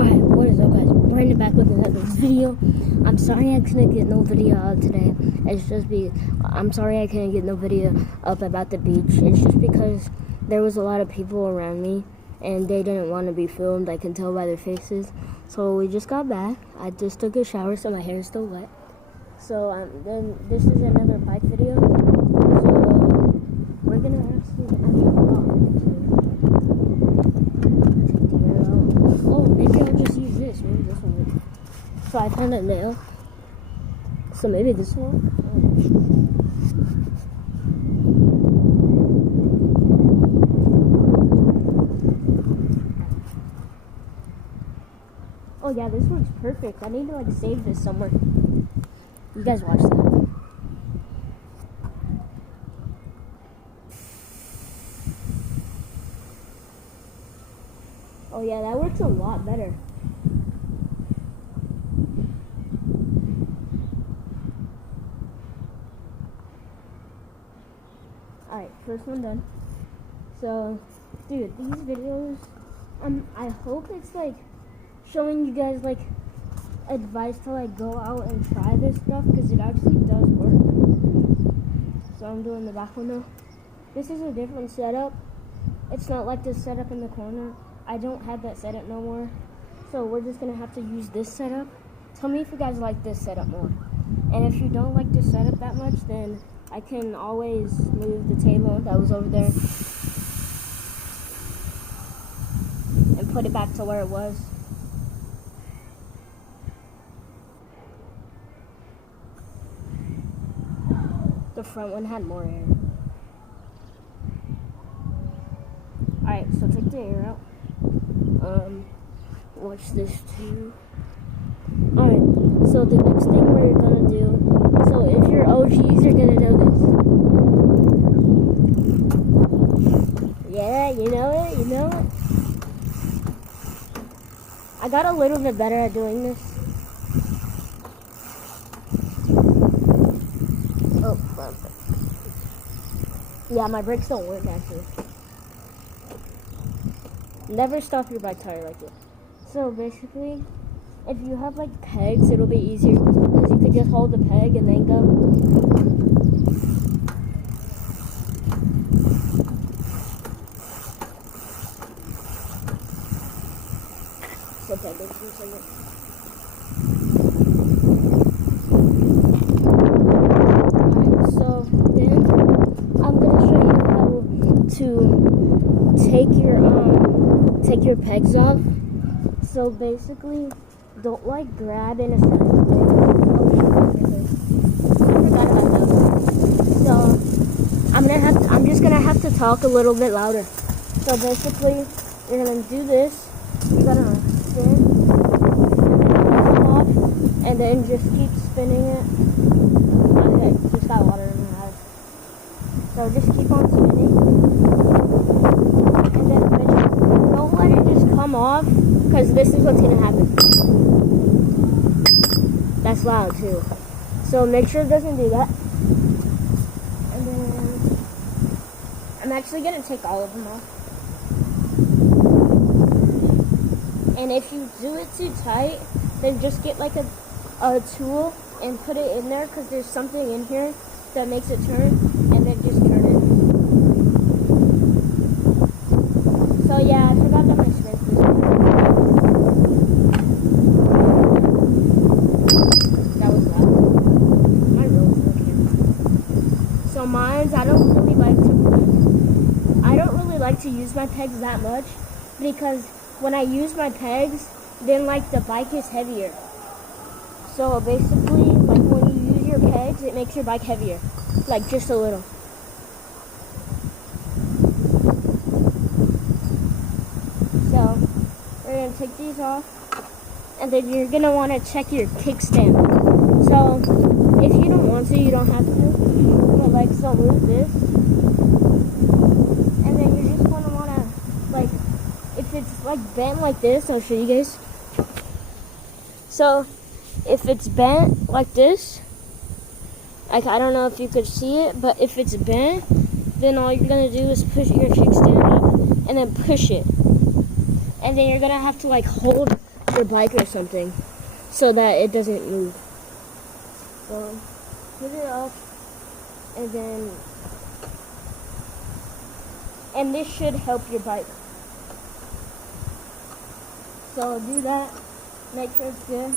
Alright, what is up, guys? Brandon back with another video. I'm sorry I couldn't get no video out today. I'm sorry I couldn't get no video up about the beach. It's just because there was a lot of people around me and they didn't want to be filmed. I can tell by their faces. So we just got back. I just took a shower, so my hair is still wet. So then this is another bike video. So we're gonna maybe I'll just use this. Maybe this one. So I found a nail. So maybe this one. Oh yeah, this works perfect. I need to save this somewhere. You guys watch that. Oh yeah, that works a lot better. Alright, first one done. So, dude, these videos, I hope it's showing you guys advice to go out and try this stuff, because it actually does work. So I'm doing the back one now. This is a different setup. It's not like this setup in the corner. I don't have that setup no more. So we're just going to have to use this setup. Tell me if you guys like this setup more. And if you don't like this setup that much, then I can always move the table that was over there and put it back to where it was. The front one had more air. Alright, so take the air out. Watch this too. Alright, so the next thing we're gonna do, so if you're OGs, you're gonna know this. Yeah, you know it. I got a little bit better at doing this. Oh, yeah, my brakes don't work actually. Never stop your bike tire like this. So basically, if you have pegs, it'll be easier because you could just hold the peg and then go. So peg it for a second. Alright, so then I'm gonna show you how to take your pegs off. So basically, don't grab in a certain way. I forgot about those. So I'm just gonna have to talk a little bit louder. So basically, you're gonna do this. You're gonna spin off, and then just keep spinning it. Okay, just got water in my eyes. So just keep on spinning, and then finish. Don't let it just come off. Because this is what's going to happen. That's loud too. So make sure it doesn't do that. And then I'm actually going to take all of them off. And if you do it too tight, then just get a tool and put it in there, because there's something in here that makes it turn, and then just turn it. So yeah, I forgot that my strength was good. So mine's, I don't really like to use my pegs that much, because when I use my pegs, then the bike is heavier. So basically, when you use your pegs, it makes your bike heavier, just a little. So we're gonna take these off, and then you're gonna want to check your kickstand. So if you don't want to, you don't have to. But so move this, and then you're just gonna wanna if it's bent like this, I'll show you guys. So if it's bent like this, I don't know if you could see it, but if it's bent, then all you're gonna do is push your kickstand up and then push it. And then you're gonna have to like hold your bike or something so that it doesn't move. So put it up, and this should help your bike. So do that, make sure it's good.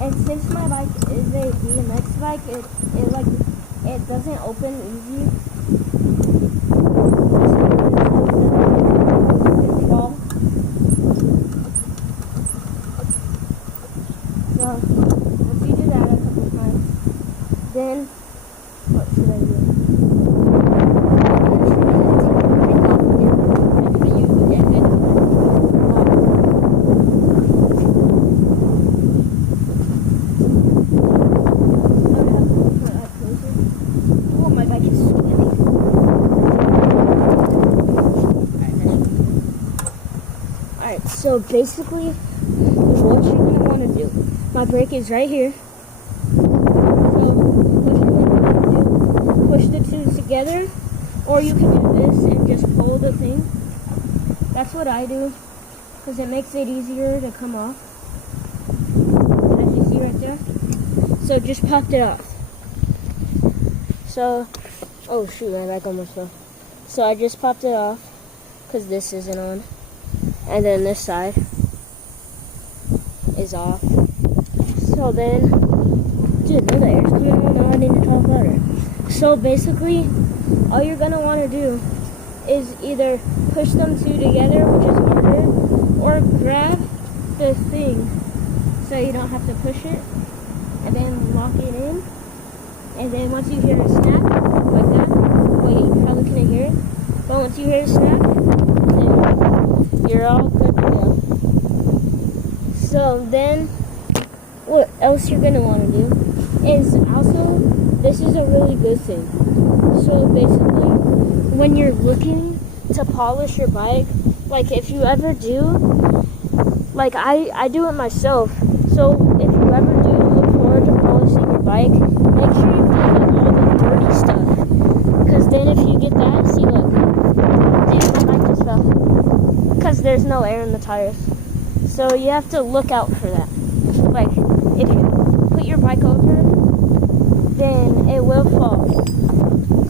And since my bike is a BMX bike, it doesn't open easy. Control. So once you do that a couple times, then what should I do? So basically, what you're going to want to do, my brake is right here. So what you're going to want to do, push the two together, or you can do this and just pull the thing. That's what I do, because it makes it easier to come off. As you see right there. So just popped it off. So, oh shoot, my bike almost fell. So I just popped it off, because this isn't on. And then this side is off. So then, dude, no, the air's coming on. Now I need to talk louder. So basically, all you're gonna want to do is either push them two together, which is harder, or grab the thing so you don't have to push it, and then lock it in. And then once you hear a snap, like that, wait, you probably couldn't hear it, but once you hear a snap, you're all good to go. So then, what else you're going to want to do is also, this is a really good thing. So basically, when you're looking to polish your bike, like if you ever do, like I do it myself. So if you ever do look forward to polishing your bike, make sure you get like all the dirty stuff. Because then if you get that, see look, dude, my bike just fell. Because there's no air in the tires. So you have to look out for that. Like, if you put your bike over, then it will fall.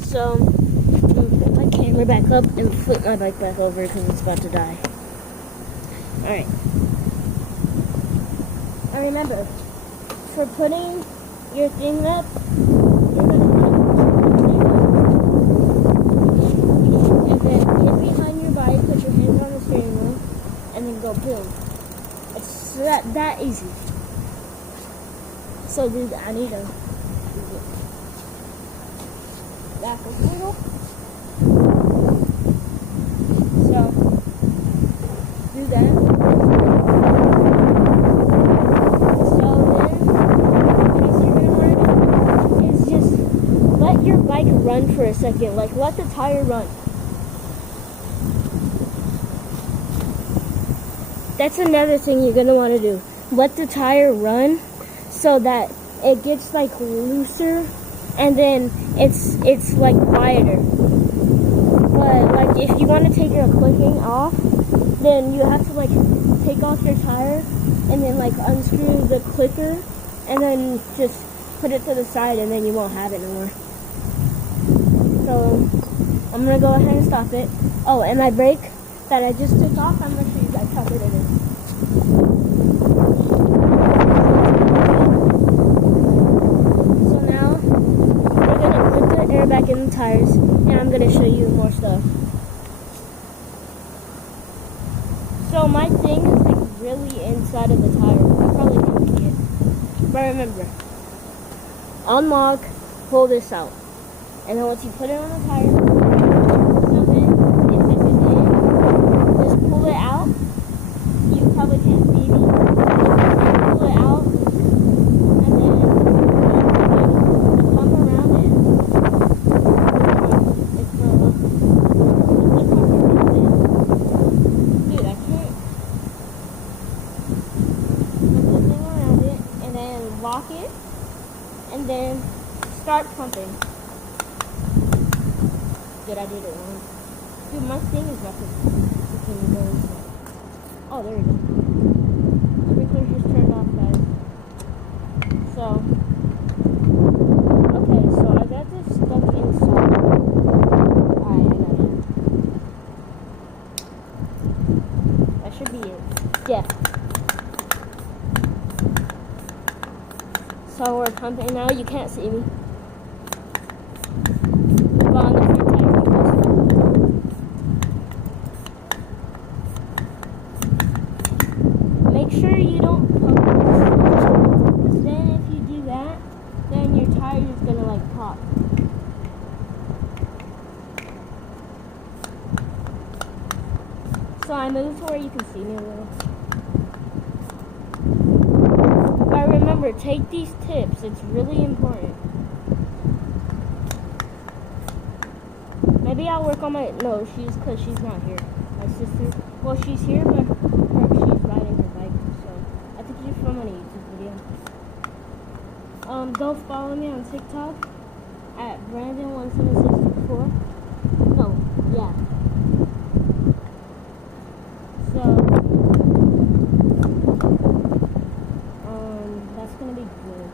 So, I'm going to put my camera back up and flip my bike back over because it's about to die. Alright. And remember, for putting your thing up, you're going to and then get behind your bike, put your hands on the steering wheel, and then go boom. It's that easy. So dude, I need to back a little. So do that. So then what you're gonna want to do is just let your bike run for a second. Like let the tire run. That's another thing you're going to want to do. Let the tire run so that it gets like looser and then it's like quieter. But like if you want to take your clicking off, then you have to like take off your tire and then like unscrew the clicker and then just put it to the side and then you won't have it anymore. So I'm going to go ahead and stop it. Oh, and my brake that I just took off, I'm going to show you guys how good it is. So now, we're going to put the air back in the tires, and I'm going to show you more stuff. So my thing is like really inside of the tire. You probably can't see it. But remember, unlock, pull this out. And then once you put it on the tire, pull it out. You probably can't see me. Pull it out, and then pump around it. It's not up. Put the pump around it. Dude, I can't. Put the thing around it, and then lock it, and then start pumping. my thing is recording. Oh, there we go. Sprinkler just turned off, guys. So, okay, so I got this stuck inside. Alright, I got it. That should be it. Yeah. So we're pumping now. You can't see me. But on the front tire, make sure you don't pump it, because then if you do that, then your tire is gonna like pop. So I moved to where you can see me a little. But remember, take these tips. It's really important. Maybe I'll work on my... No, because she's not here. My sister... Well, she's here, but she's riding her bike. So, I think she's from a YouTube video. Go follow me on TikTok at Brandon17664. No, yeah. So, that's gonna be good.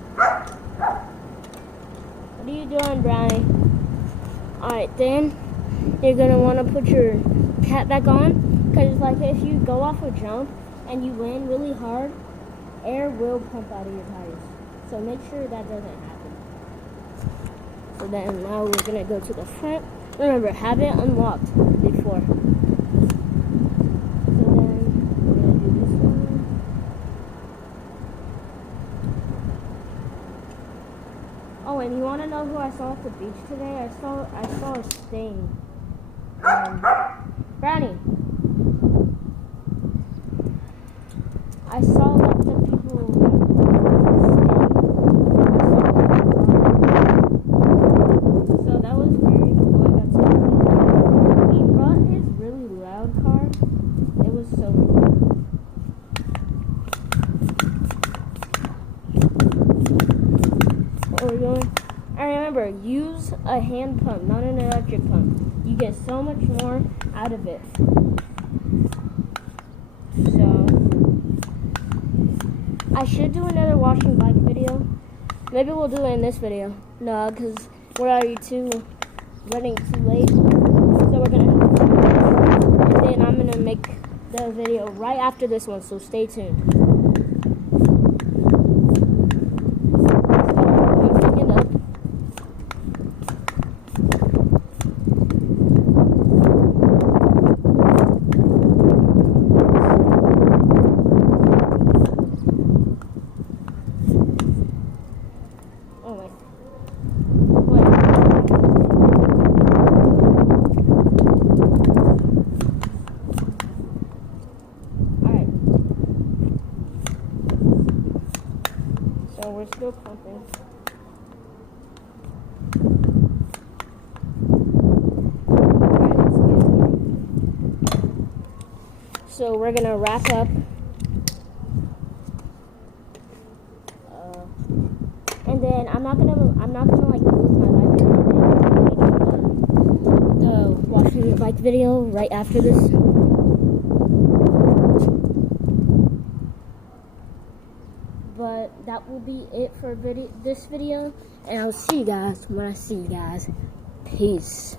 What are you doing, Brownie? Alright, then you're gonna want to put your cap back on, because like if you go off a jump and you land really hard, air will pump out of your tires. So make sure that doesn't happen. So then now we're gonna go to the front. Remember, have it unlocked before. So then we're gonna do this one. Oh, and you want to know who I saw at the beach today? I saw a sting. Brownie. I saw like the people that so that was very cool. I got to see. He brought his really loud car. It was so cool. What are we doing? And remember, use a hand pump, not an electric pump. You get so much more out of it. So, I should do another washing bike video. Maybe we'll do it in this video. No, because we're already running too late. So we're gonna, and then I'm gonna make the video right after this one. So stay tuned. So we're still pumping. So we're gonna wrap up. And then I'm not gonna like move my bike or anything. The washing your bike video right after this. But that will be it for this video, and I'll see you guys when I see you guys. Peace.